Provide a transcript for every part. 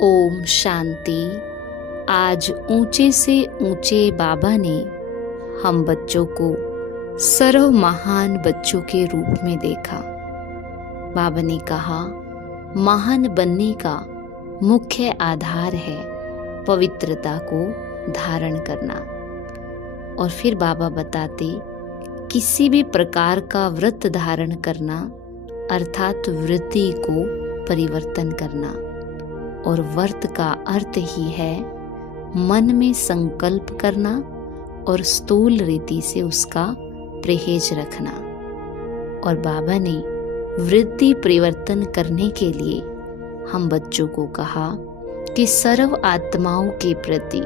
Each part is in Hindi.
ओम शांति। आज ऊंचे से ऊंचे बाबा ने हम बच्चों को सर्व महान बच्चों के रूप में देखा। बाबा ने कहा, महान बनने का मुख्य आधार है पवित्रता को धारण करना। और फिर बाबा बताते, किसी भी प्रकार का व्रत धारण करना अर्थात वृत्ति को परिवर्तन करना, और व्रत का अर्थ ही है मन में संकल्प करना और स्थूल रीति से उसका परहेज रखना। और बाबा ने वृत्ति परिवर्तन करने के लिए हम बच्चों को कहा कि सर्व आत्माओं के प्रति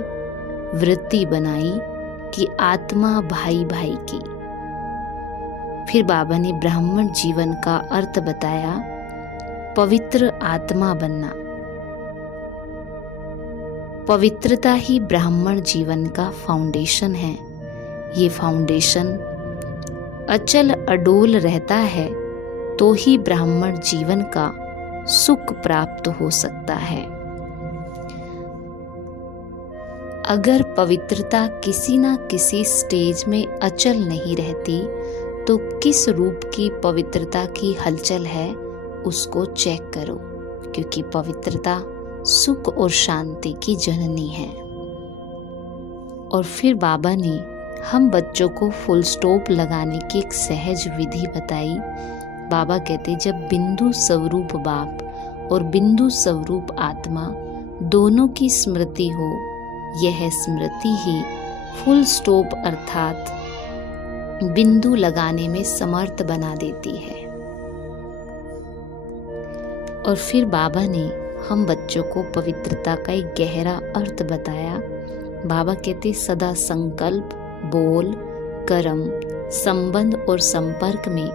वृत्ति बनाई कि आत्मा भाई भाई की। फिर बाबा ने ब्राह्मण जीवन का अर्थ बताया, पवित्र आत्मा बनना। पवित्रता ही ब्राह्मण जीवन का फाउंडेशन है। ये फाउंडेशन अचल अडोल रहता है तो ही ब्राह्मण जीवन का सुख प्राप्त हो सकता है। अगर पवित्रता किसी न किसी स्टेज में अचल नहीं रहती तो किस रूप की पवित्रता की हलचल है उसको चेक करो, क्योंकि पवित्रता सुख और शांति की जननी है। और फिर बाबा ने हम बच्चों को फुल स्टॉप लगाने की एक सहज विधि बताई। बाबा कहते, जब बिंदु स्वरूप बाप और बिंदु स्वरूप आत्मा दोनों की स्मृति हो, यह स्मृति ही फुल स्टॉप अर्थात बिंदु लगाने में समर्थ बना देती है। और फिर बाबा ने हम बच्चों को पवित्रता का एक गहरा अर्थ बताया। बाबा कहते, सदा संकल्प, बोल, कर्म, संबंध और संपर्क में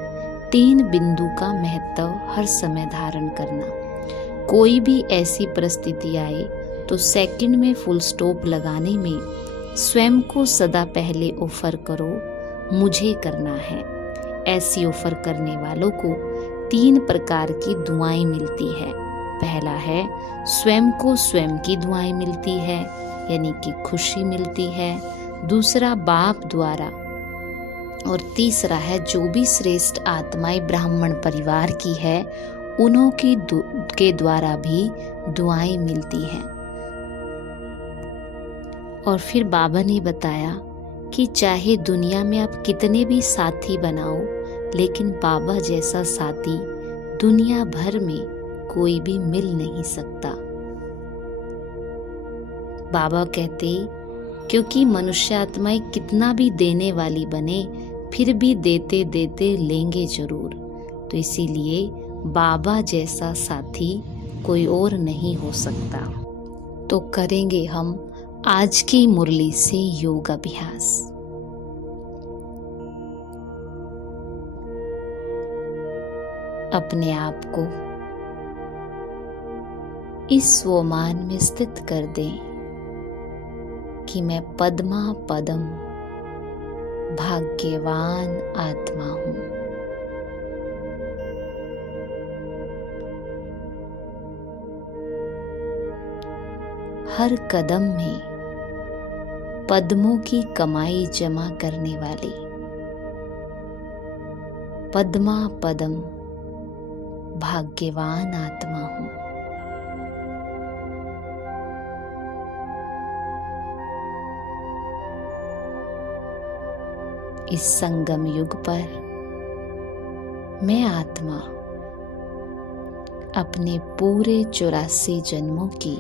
3 बिंदु का महत्व हर समय धारण करना। कोई भी ऐसी परिस्थिति आए तो सेकंड में फुल स्टॉप लगाने में स्वयं को सदा पहले ऑफर करो, मुझे करना है। ऐसी ऑफर करने वालों को 3 प्रकार की दुआएं मिलती है। पहला है स्वयं को स्वयं की दुआएं मिलती है, यानी कि खुशी मिलती है। दूसरा बाप द्वारा, और तीसरा है जो भी श्रेष्ठ आत्माएं ब्राह्मण परिवार की है उन्हों की के द्वारा भी दुआएं मिलती हैं। और फिर बाबा ने बताया कि चाहे दुनिया में आप कितने भी साथी बनाओ, लेकिन बाबा जैसा साथी दुनिया भर में कोई भी मिल नहीं सकता। बाबा कहते, क्योंकि मनुष्य आत्माएं कितना भी देने वाली बने फिर भी देते देते लेंगे जरूर। तो इसीलिए बाबा जैसा साथी कोई और नहीं हो सकता। तो करेंगे हम आज की मुरली से योग अभ्यास। अपने आप को इस स्वमान में स्थित कर दें कि मैं पद्मा पदम भाग्यवान आत्मा हूं। हर कदम में पद्मों की कमाई जमा करने वाली पद्मा पदम भाग्यवान आत्मा हूं। इस संगम युग पर मैं आत्मा अपने पूरे 84 जन्मों की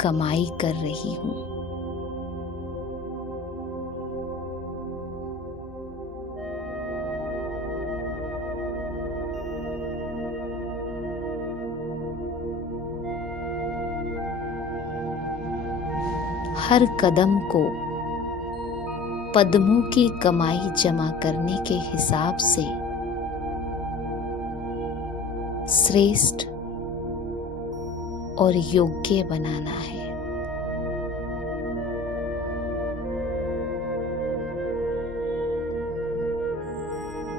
कमाई कर रही हूं। हर कदम को पद्मों की कमाई जमा करने के हिसाब से श्रेष्ठ और योग्य बनाना है।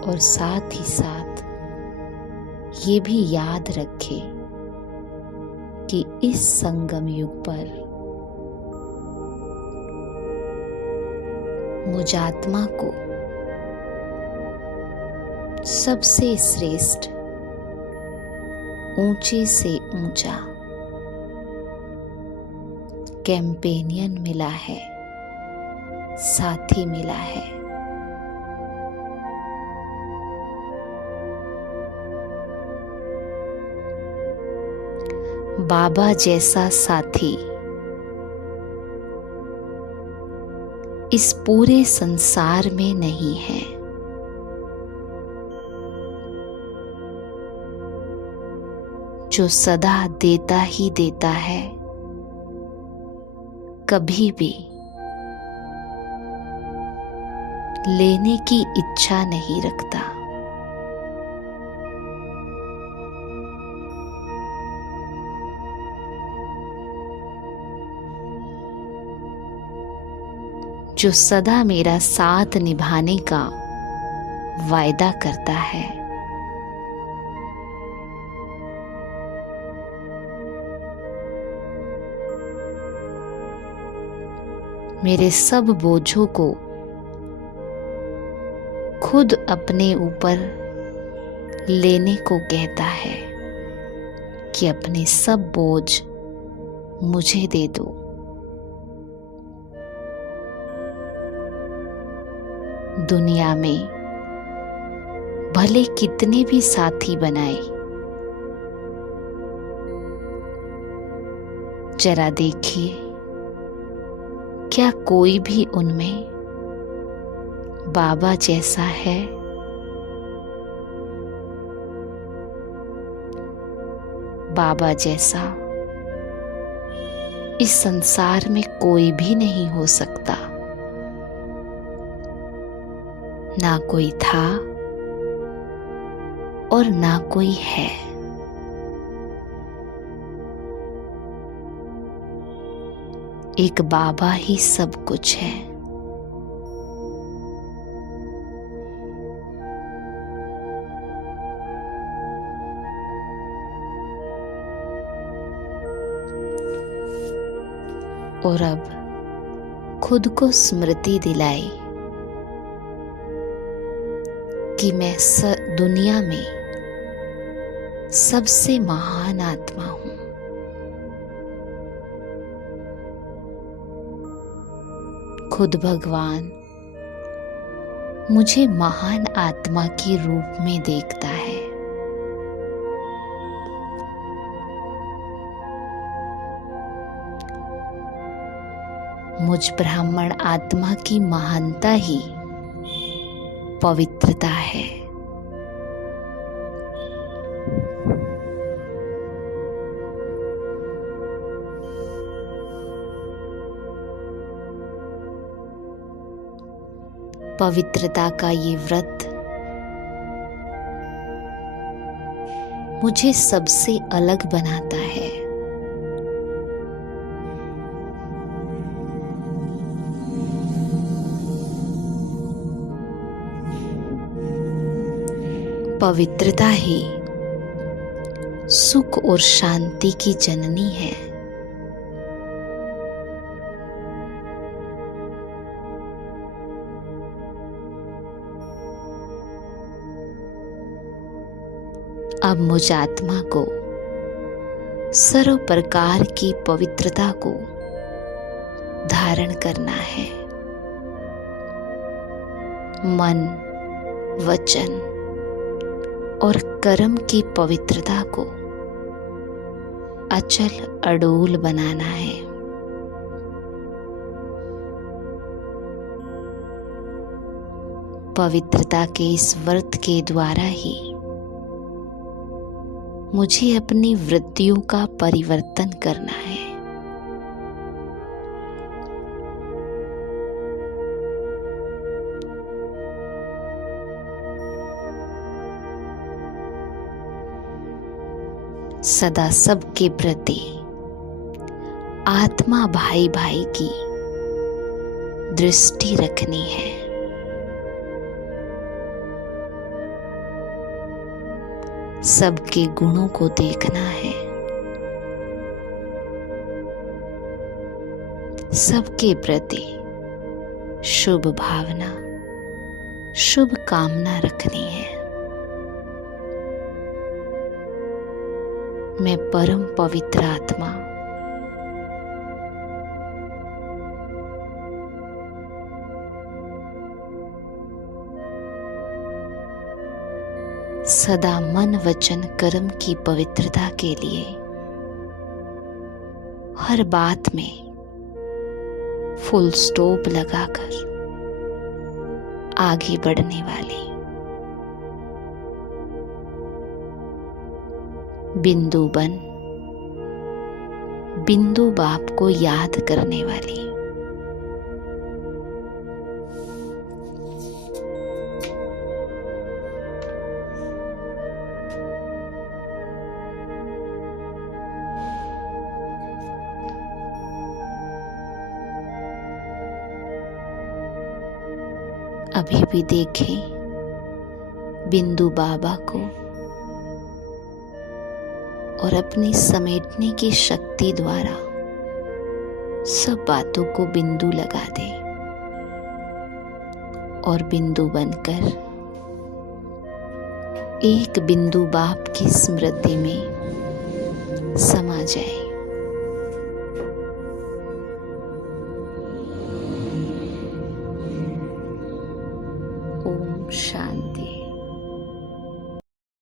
और साथ ही साथ ये भी याद रखें कि इस संगम युग पर मुझ आत्मा को सबसे श्रेष्ठ, ऊंचे से ऊंचा कैंपेनियन मिला है, साथी मिला है। बाबा जैसा साथी इस पूरे संसार में नहीं है। जो सदा देता ही देता है, कभी भी लेने की इच्छा नहीं रखता। जो सदा मेरा साथ निभाने का वायदा करता है। मेरे सब बोझों को खुद अपने ऊपर लेने को कहता है कि अपने सब बोझ मुझे दे दो। दुनिया में भले कितने भी साथी बनाए, जरा देखिए क्या कोई भी उनमें बाबा जैसा है? बाबा जैसा इस संसार में कोई भी नहीं हो सकता। ना कोई था और ना कोई है। एक बाबा ही सब कुछ है। और अब खुद को स्मृति दिलाई कि मैं दुनिया में सबसे महान आत्मा हूं। खुद भगवान मुझे महान आत्मा के रूप में देखता है। मुझ ब्राह्मण आत्मा की महानता ही पवित्रता है। पवित्रता का ये व्रत मुझे सबसे अलग बनाता है। पवित्रता ही सुख और शांति की जननी है। अब मुझ आत्मा को सर्व प्रकार की पवित्रता को धारण करना है। मन, वचन और कर्म की पवित्रता को अचल अडोल बनाना है। पवित्रता के इस व्रत के द्वारा ही मुझे अपनी वृत्तियों का परिवर्तन करना है। सदा सबके प्रति आत्मा भाई भाई की दृष्टि रखनी है। सबके गुणों को देखना है। सबके प्रति शुभ भावना, शुभ कामना रखनी है। मैं परम पवित्र आत्मा सदा मन वचन कर्म की पवित्रता के लिए हर बात में फुल स्टॉप लगाकर आगे बढ़ने वाली, बिंदु बन बिंदु बाप को याद करने वाली, अभी भी देखें बिंदु बाबा को और अपनी समेटने की शक्ति द्वारा सब बातों को बिंदु लगा दे और बिंदु बनकर एक बिंदु बाप की स्मृति में समा जाए।